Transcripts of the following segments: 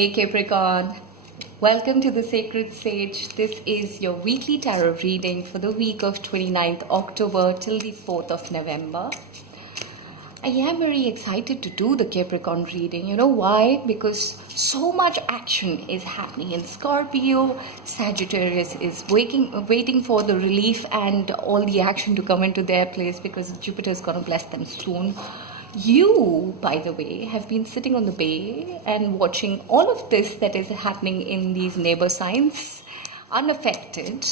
Hey Capricorn, welcome to the Sacred Sage. This is your weekly tarot reading for the week of 29th October till the 4th of November. I am very excited to do the Capricorn reading. You know why? Because so much action is happening in Scorpio. Sagittarius is waiting for the relief and all the action to come into their place because Jupiter is going to bless them soon. You, by the way, have been sitting on the bay and watching all of this that is happening in these neighbor signs unaffected.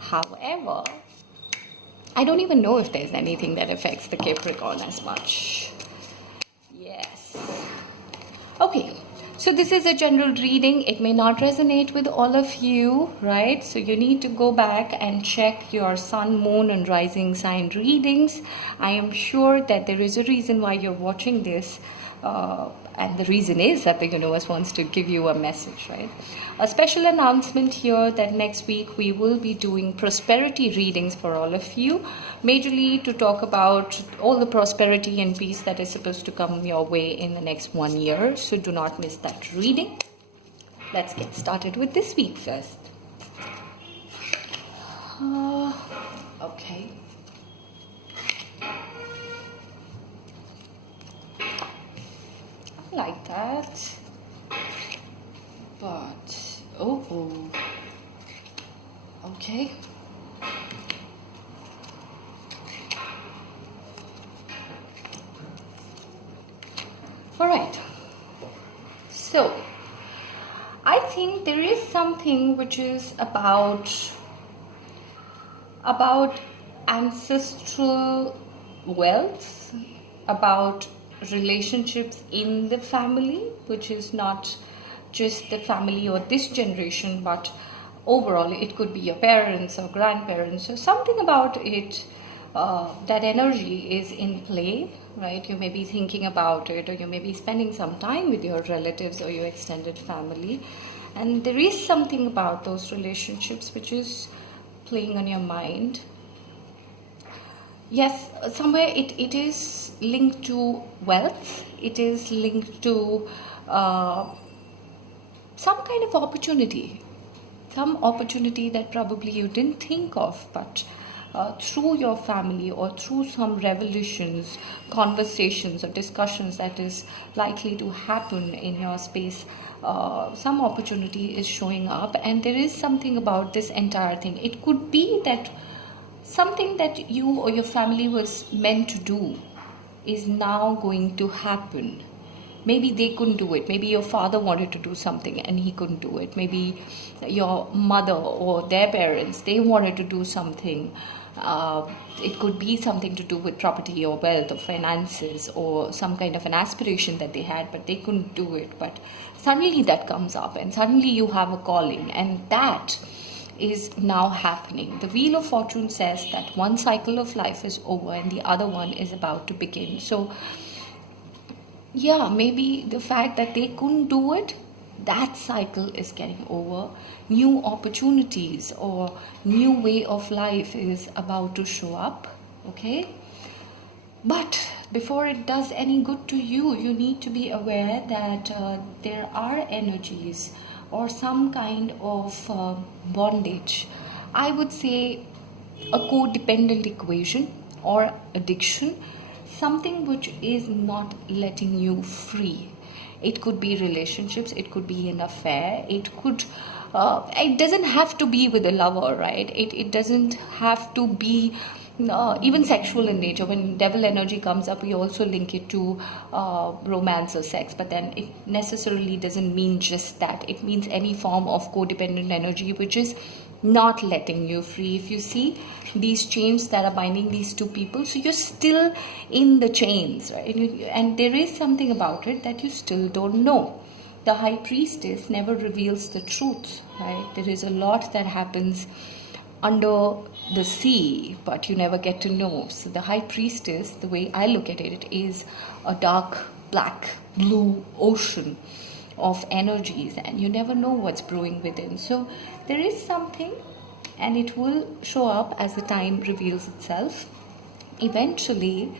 However, I don't even know if there's anything that affects the Capricorn as much. Yes. Okay. So this is a general reading. It may not resonate with all of you, right? So you need to go back and check your sun, moon and rising sign readings. I am sure that there is a reason why you're watching this. And the reason is that the universe wants to give you a message, right? A special announcement here that next week we will be doing prosperity readings for all of you, majorly to talk about all the prosperity and peace that is supposed to come your way in the next 1 year. So do not miss that reading. Let's get started with this week first. Okay. Like that, but okay. All right, so I think there is something which is about ancestral wealth, about relationships in the family, which is not just the family or this generation, but overall it could be your parents or grandparents or something about it. That energy is in play, right? You may be thinking about it, or you may be spending some time with your relatives or your extended family, and there is something about those relationships which is playing on your mind. Yes, somewhere it is linked to wealth. It is linked to some kind of opportunity. Some opportunity that probably you didn't think of, but through your family or through some revelations, conversations or discussions that is likely to happen in your space, some opportunity is showing up, and there is something about this entire thing. It could be that something that you or your family was meant to do is now going to happen. Maybe they couldn't do it. Maybe your father wanted to do something and he couldn't do it. Maybe your mother or their parents, they wanted to do something. It could be something to do with property or wealth or finances or some kind of an aspiration that they had, but they couldn't do it. But suddenly that comes up and suddenly you have a calling, and that is now happening. The Wheel of Fortune says that one cycle of life is over and the other one is about to begin. So yeah, maybe the fact that they couldn't do it, that cycle is getting over. New opportunities or new way of life is about to show up, okay? But before it does any good to you, you need to be aware that there are energies or some kind of bondage. I would say a codependent equation or addiction, something which is not letting you free. It could be relationships, it could be an affair, it doesn't have to be with a lover, right? It doesn't have to be even sexual in nature. When devil energy comes up, we also link it to romance or sex, but then it necessarily doesn't mean just that. It means any form of codependent energy which is not letting you free. If you see these chains that are binding these two people, so you're still in the chains, right? And there is something about it that you still don't know. The High Priestess never reveals the truth, right? There is a lot that happens under the sea, but you never get to know. So the High Priestess, the way I look at it, is a dark, black, blue ocean of energies, and you never know what's brewing within. So there is something, and it will show up as the time reveals itself. Eventually,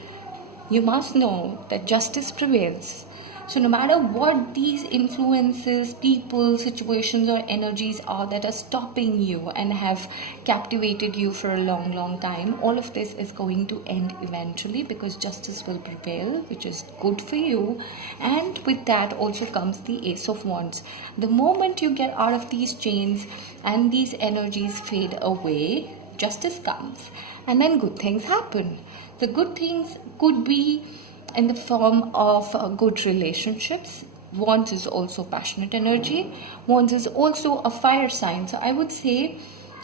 you must know that justice prevails. So no matter what these influences, people, situations or energies are that are stopping you and have captivated you for a long time, all of this is going to end eventually, because justice will prevail, which is good for you. And with that also comes the Ace of Wands. The moment you get out of these chains and these energies fade away, justice comes, and then good things happen. The good things could be in the form of good relationships. Wands is also passionate energy. Wands is also a fire sign. So I would say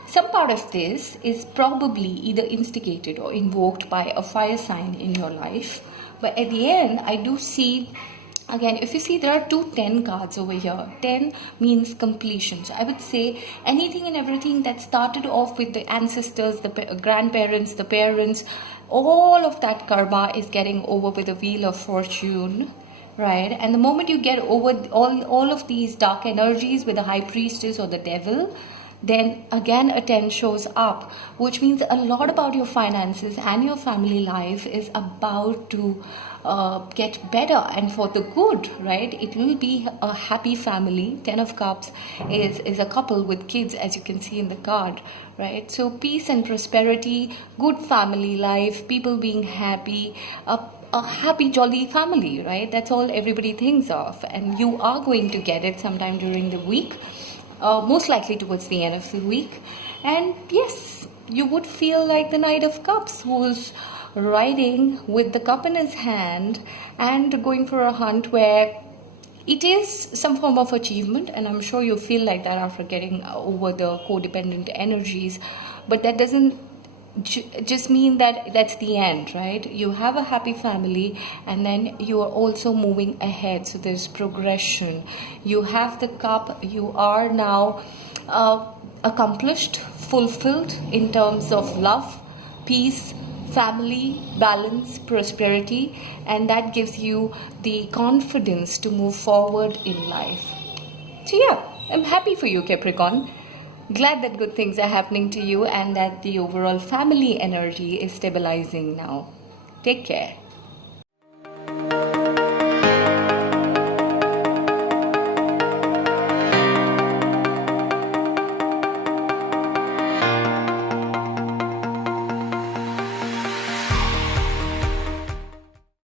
some part of this is probably either instigated or invoked by a fire sign in your life. But at the end, I do see, again, if you see, there are 10 cards over here. 10 means completion. So I would say anything and everything that started off with the ancestors, the grandparents, the parents, all of that karma is getting over with the Wheel of Fortune, right? And the moment you get over all of these dark energies with the High Priestess or the Devil, then again a 10 shows up, which means a lot about your finances and your family life is about to get better and for the good, right? It will be a happy family. 10 of Cups is a couple with kids, as you can see in the card, right? So peace and prosperity, good family life, people being happy, a happy jolly family, right? That's all everybody thinks of, and you are going to get it sometime during the week, most likely towards the end of the week. And yes, you would feel like the Knight of Cups, who's riding with the cup in his hand and going for a hunt where it is some form of achievement, and I'm sure you feel like that after getting over the codependent energies. But that doesn't just mean that that's the end, right? You have a happy family, and then you are also moving ahead, so there's progression. You have the cup, you are now accomplished, fulfilled in terms of love, peace, family, balance, prosperity, and that gives you the confidence to move forward in life. So yeah, I'm happy for you, Capricorn. Glad that good things are happening to you and that the overall family energy is stabilizing now. Take care.